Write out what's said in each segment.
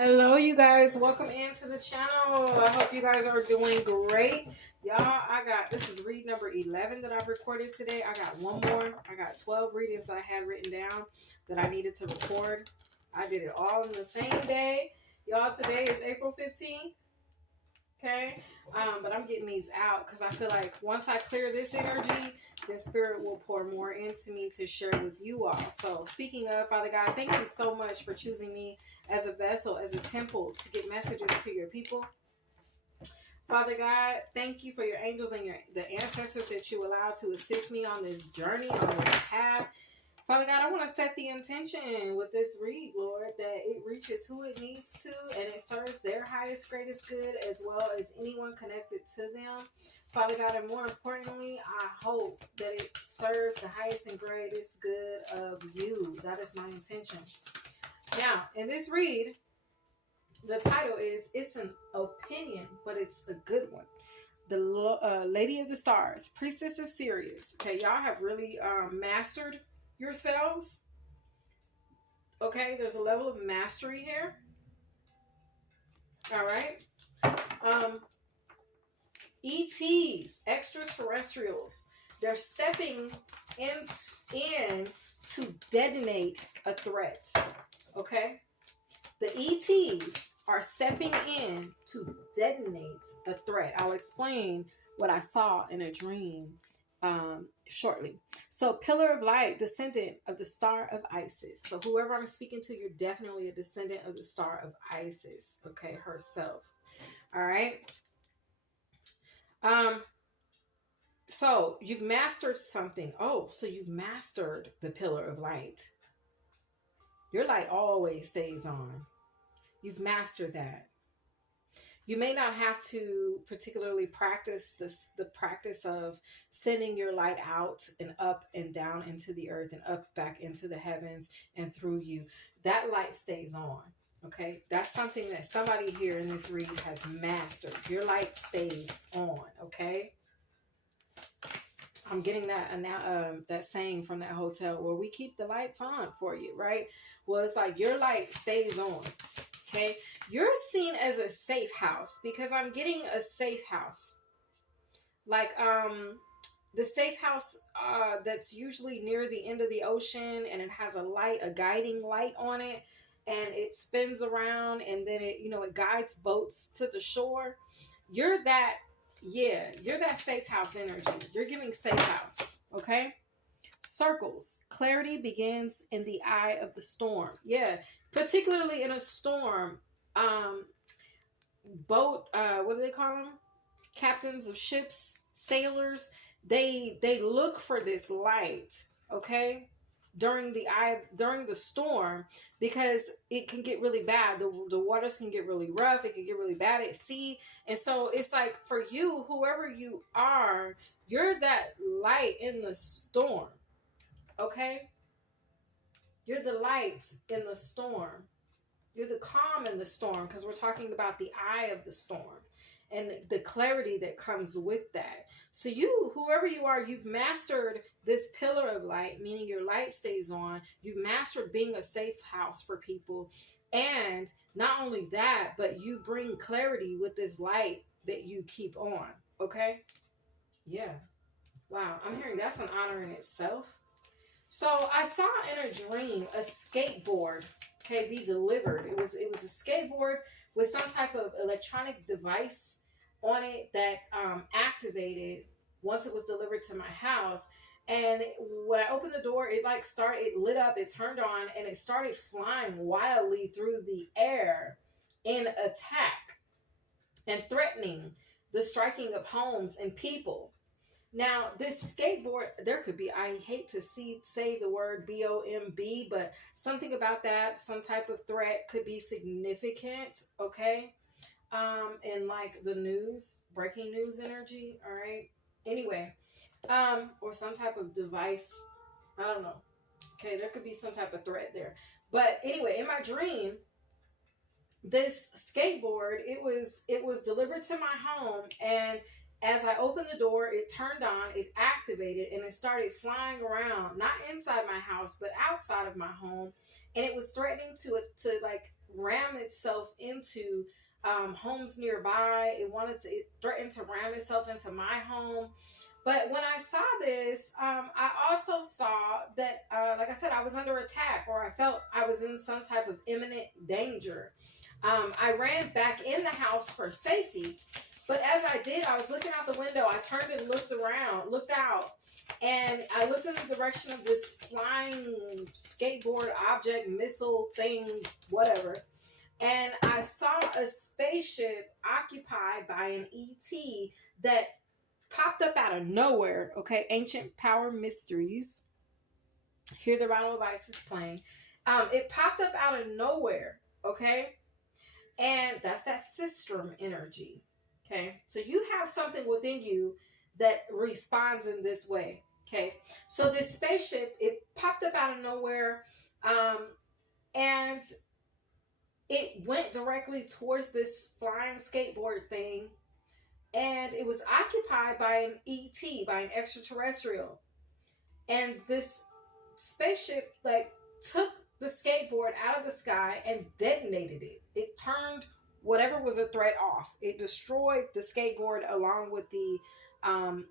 Hello, you guys. Welcome into the channel. I hope you guys are doing great. Y'all, this is read number 11 that I've recorded today. I got one more. I got 12 readings that I had written down that I needed to record. I did it all in the same day. Y'all, today is April 15th. Okay. But I'm getting these out because I feel like once I clear this energy, the spirit will pour more into me to share with you all. So speaking of, Father God, thank you so much for choosing me as a vessel, as a temple to get messages to your people. Father God, thank you for your angels and the ancestors that you allow to assist me on this journey, on this path. Father God, I want to set the intention with this read, Lord, that it reaches who it needs to and it serves their highest, greatest good as well as anyone connected to them. Father God, and more importantly, I hope that it serves the highest and greatest good of you. That is my intention. Now, in this read, the title is, it's an opinion, but it's a good one. The Lady of the Stars, Priestess of Sirius. Okay, y'all have really mastered yourselves. Okay, there's a level of mastery here. All right. ETs, extraterrestrials, they're stepping in to detonate a threat. Okay. The ETs are stepping in to detonate a threat. I'll explain what I saw in a dream shortly. So, pillar of light, descendant of the star of Isis. So whoever I'm speaking to, you're definitely a descendant of the star of Isis, okay, herself. All right. So you've mastered something. Oh, so you've mastered the pillar of light. Your light always stays on. You've mastered that. You may not have to particularly practice the practice of sending your light out and up and down into the earth and up back into the heavens and through you. That light stays on. Okay, that's something that somebody here in this read has mastered. Your light stays on. Okay, I'm getting that saying from that hotel where we keep the lights on for you, right? Well, it's like your light stays on. Okay, you're seen as a safe house because I'm getting a safe house. Like the safe house that's usually near the end of the ocean and it has a light, a guiding light on it, and it spins around and then it guides boats to the shore. You're that safe house energy. You're giving safe house, okay? Circles. Clarity begins in the eye of the storm. Yeah, particularly in a storm. Boat, what do they call them? Captains of ships, sailors. They look for this light, okay? During the storm, because it can get really bad. The waters can get really rough. It can get really bad at sea. And so it's like for you, whoever you are, you're that light in the storm. Okay? You're the light in the storm. You're the calm in the storm because we're talking about the eye of the storm and the clarity that comes with that. So you, whoever you are, you've mastered this pillar of light, meaning your light stays on. You've mastered being a safe house for people. And not only that, but you bring clarity with this light that you keep on. Okay? Yeah. Wow. I'm hearing that's an honor in itself. So I saw in a dream a skateboard, okay, be delivered. It was a skateboard with some type of electronic device on it that activated once it was delivered to my house. And when I opened the door, it lit up, it turned on, and it started flying wildly through the air in attack and threatening the striking of homes and people. Now, this skateboard, there could be, I hate to say the word B-O-M-B, but something about that, some type of threat could be significant, okay? In like the news, breaking news energy, all right? Anyway, or some type of device, I don't know. Okay, there could be some type of threat there. But anyway, in my dream, this skateboard, it was delivered to my home, and as I opened the door, it turned on, it activated, and it started flying around, not inside my house, but outside of my home. And it was threatening to like ram itself into homes nearby. It threatened to ram itself into my home. But when I saw this, I also saw that, like I said, I was under attack, or I felt I was in some type of imminent danger. I ran back in the house for safety. But as I did, I was looking out the window. I turned and looked out, and I looked in the direction of this flying skateboard object, missile thing, whatever. And I saw a spaceship occupied by an ET that popped up out of nowhere. Okay, Ancient Power Mysteries. Hear the Rattle of Isis playing. It popped up out of nowhere. Okay, and that's that Sistrum energy. Okay, so you have something within you that responds in this way. Okay, so this spaceship, it popped up out of nowhere, and it went directly towards this flying skateboard thing, and it was occupied by an ET, by an extraterrestrial. And this spaceship like took the skateboard out of the sky and detonated it. It turned whatever was a threat off. It destroyed the skateboard along with the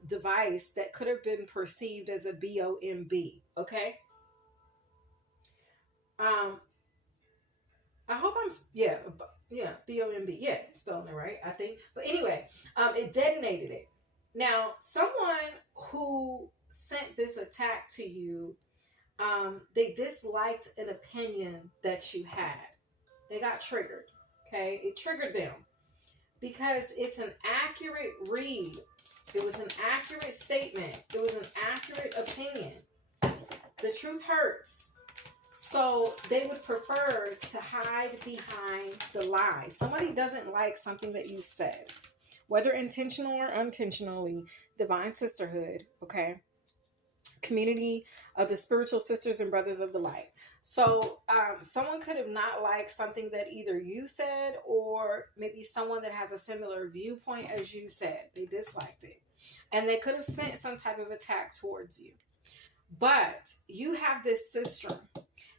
device that could have been perceived as a BOMB. Okay. I hope I'm BOMB. Yeah, I'm spelling it right, I think. But anyway, it detonated it. Now, someone who sent this attack to you, they disliked an opinion that you had. They got triggered. Okay, it triggered them because it's an accurate read. It was an accurate statement. It was an accurate opinion. The truth hurts. So they would prefer to hide behind the lie. Somebody doesn't like something that you said, whether intentional or unintentionally. Divine sisterhood, okay? Community of the spiritual sisters and brothers of the light. So someone could have not liked something that either you said, or maybe someone that has a similar viewpoint as you said. They disliked it. And they could have sent some type of attack towards you. But you have this Sistrum.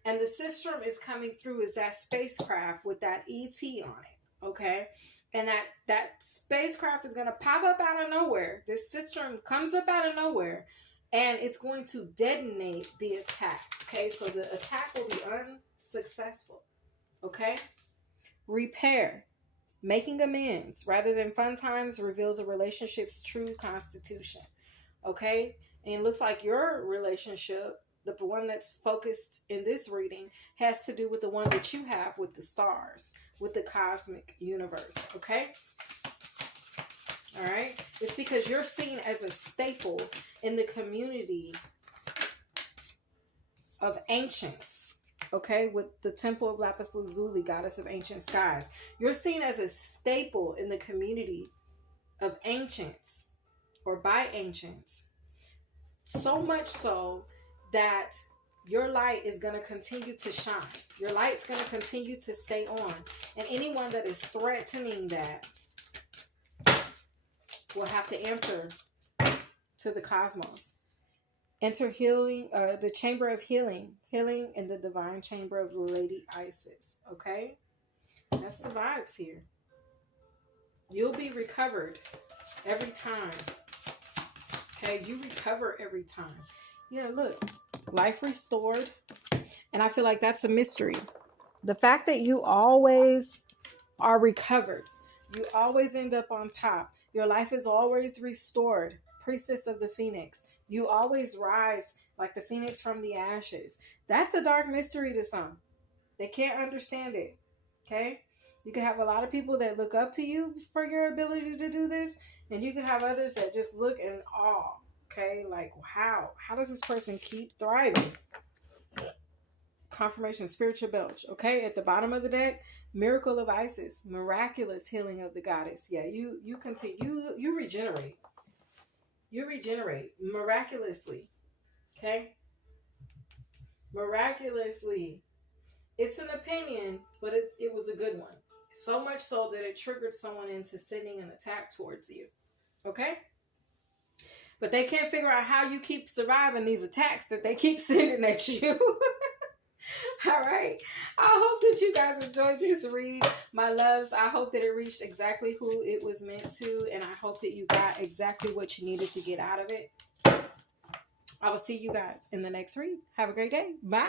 And the Sistrum is coming through as that spacecraft with that ET on it. Okay? And that spacecraft is going to pop up out of nowhere. This Sistrum comes up out of nowhere. And it's going to detonate the attack. Okay, so the attack will be unsuccessful. Okay? Repair. Making amends rather than fun times reveals a relationship's true constitution. Okay? And it looks like your relationship, the one that's focused in this reading, has to do with the one that you have with the stars, with the cosmic universe. Okay? All right. It's because you're seen as a staple in the community of ancients. Okay. With the Temple of Lapis Lazuli, goddess of ancient skies. You're seen as a staple in the community of ancients, or by ancients. So much so that your light is going to continue to shine. Your light's going to continue to stay on. And anyone that is threatening that will have to answer to the cosmos. Enter healing, the chamber of healing in the divine chamber of Lady Isis. Okay, that's the vibes here. You'll be recovered every time. Okay, you recover every time. Yeah, look, life restored, and I feel like that's a mystery. The fact that you always are recovered, you always end up on top. Your life is always restored. Priestess of the Phoenix. You always rise like the phoenix from the ashes. That's a dark mystery to some. They can't understand it. Okay? You can have a lot of people that look up to you for your ability to do this. And you can have others that just look in awe. Okay? Like, how? How does this person keep thriving? Confirmation, spiritual belch. Okay? At the bottom of the deck, miracle of Isis, miraculous healing of the goddess. Yeah, you continue, you regenerate. You regenerate miraculously. Okay? Miraculously. It's an opinion, but it was a good one. So much so that it triggered someone into sending an attack towards you. Okay? But they can't figure out how you keep surviving these attacks that they keep sending at you. All right. I hope that you guys enjoyed this read, my loves. I hope that it reached exactly who it was meant to, and I hope that you got exactly what you needed to get out of it. I will see you guys in the next read. Have a great day. Bye.